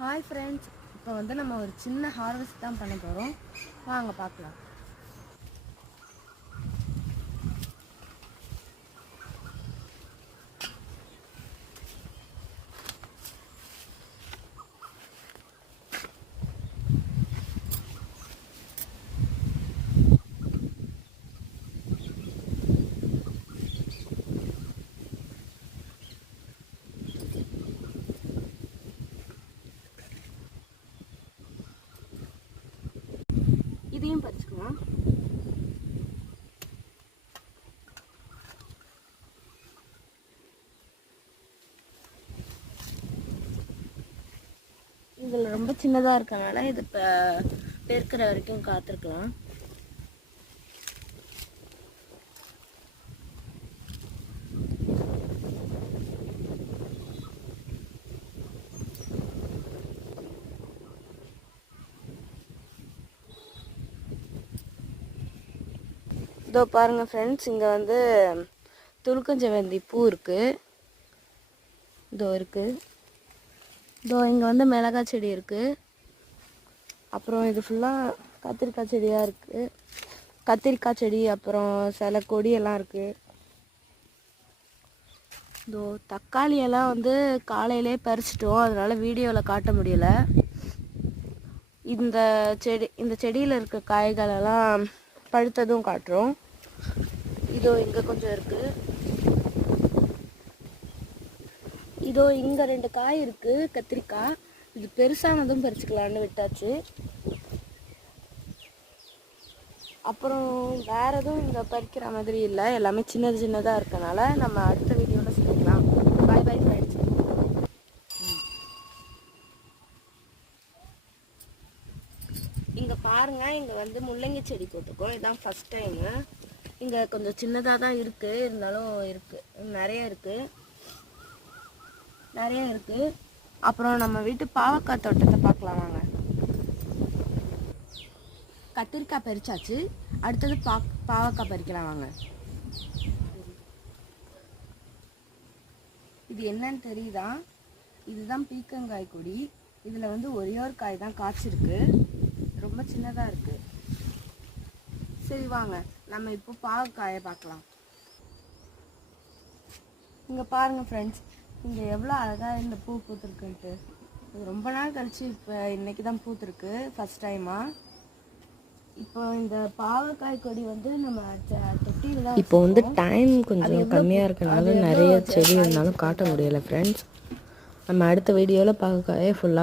Hi friends, இப்போ வந்து நம்ம ஒரு சின்ன ஹார்வெஸ்ட் தான் பண்ண போகிறோம். வாங்க பார்க்கலாம். இதையும் பறிச்சுக்கலாம். இதில் ரொம்ப சின்னதாக இருக்கனால இது இப்போ பெருக்கிற வரைக்கும் காத்திருக்கலாம். இதோ பாருங்கள் ஃப்ரெண்ட்ஸ், இங்கே வந்து துளுக்கஞ்செவந்தி பூ இருக்குது. இதோ இருக்குது. இதோ இங்கே வந்து மிளகாய் செடி இருக்குது. அப்புறம் இது ஃபுல்லாக கத்திரிக்காய் செடியாக இருக்குது. கத்திரிக்காய் செடி, அப்புறம் சில கொடியெல்லாம் இருக்குது. இதோ தக்காளியெல்லாம் வந்து காலையிலே பறிச்சிட்டோம், அதனால் வீடியோவில் காட்ட முடியலை. இந்த செடியில் இருக்க காய்களெல்லாம் பழுத்ததும் காட்டுறோம். இதோ இங்கே கொஞ்சம் இருக்குது. இதோ இங்கே 2 காய் இருக்குது, கத்திரிக்காய். இது பெருசானதும் பறிச்சுக்கலான்னு விட்டாச்சு. அப்புறம் வேற எதுவும் இங்கே பறிக்கிற மாதிரி இல்லை, எல்லாமே சின்னதாக இருக்கனால நம்ம அடுத்த வீடியோவில் சொல்லிக்கலாம். பாய் பாய் ஃப்ரெண்ட்ஸ். இங்கே பாருங்கள், இங்கே வந்து முள்ளங்கி செடி போட்டிருக்கோம். இதுதான் ஃபஸ்ட் டைமு. இங்கே கொஞ்சம் சின்னதாக தான் இருக்குது, இருந்தாலும் இருக்குது, நிறைய இருக்குது. அப்புறம் நம்ம வீட்டு பாவக்காய் தோட்டத்தை பார்க்கலாம் வாங்க. கத்திரிக்காய் பறிச்சாச்சு, அடுத்தது பாவக்காய் பறிக்கலாம் வாங்க. இது என்னன்னு தெரியுதா? இதுதான் பீக்கங்காய் கொடி. இதில் வந்து ஒரே ஒரு காய் தான் காய்ச்சிருக்கு, ரொம்ப சின்னதாக இருக்குது. சரி வாங்க, நம்ம இப்போ பாவக்காயை பார்க்கலாம். இங்கே பாருங்கள் ஃப்ரெண்ட்ஸ், இங்கே எவ்வளோ அழகாக இந்த பூ பூத்துருக்குன்ட்டு. இது ரொம்ப நாள் கழிச்சு இப்போ இன்றைக்கி தான் பூத்துருக்கு, ஃபஸ்ட் டைமாக. இப்போ இந்த பாவக்காய் கொடி வந்து நம்ம தொட்டியில் தான். இப்போ வந்து டைம் கொஞ்சம் கம்மியாக இருக்கனால நிறைய செடி இருந்தாலும் காட்ட முடியலை ஃப்ரெண்ட்ஸ். நம்ம அடுத்த வீடியோவில் பாவக்காயை ஃபுல்லாக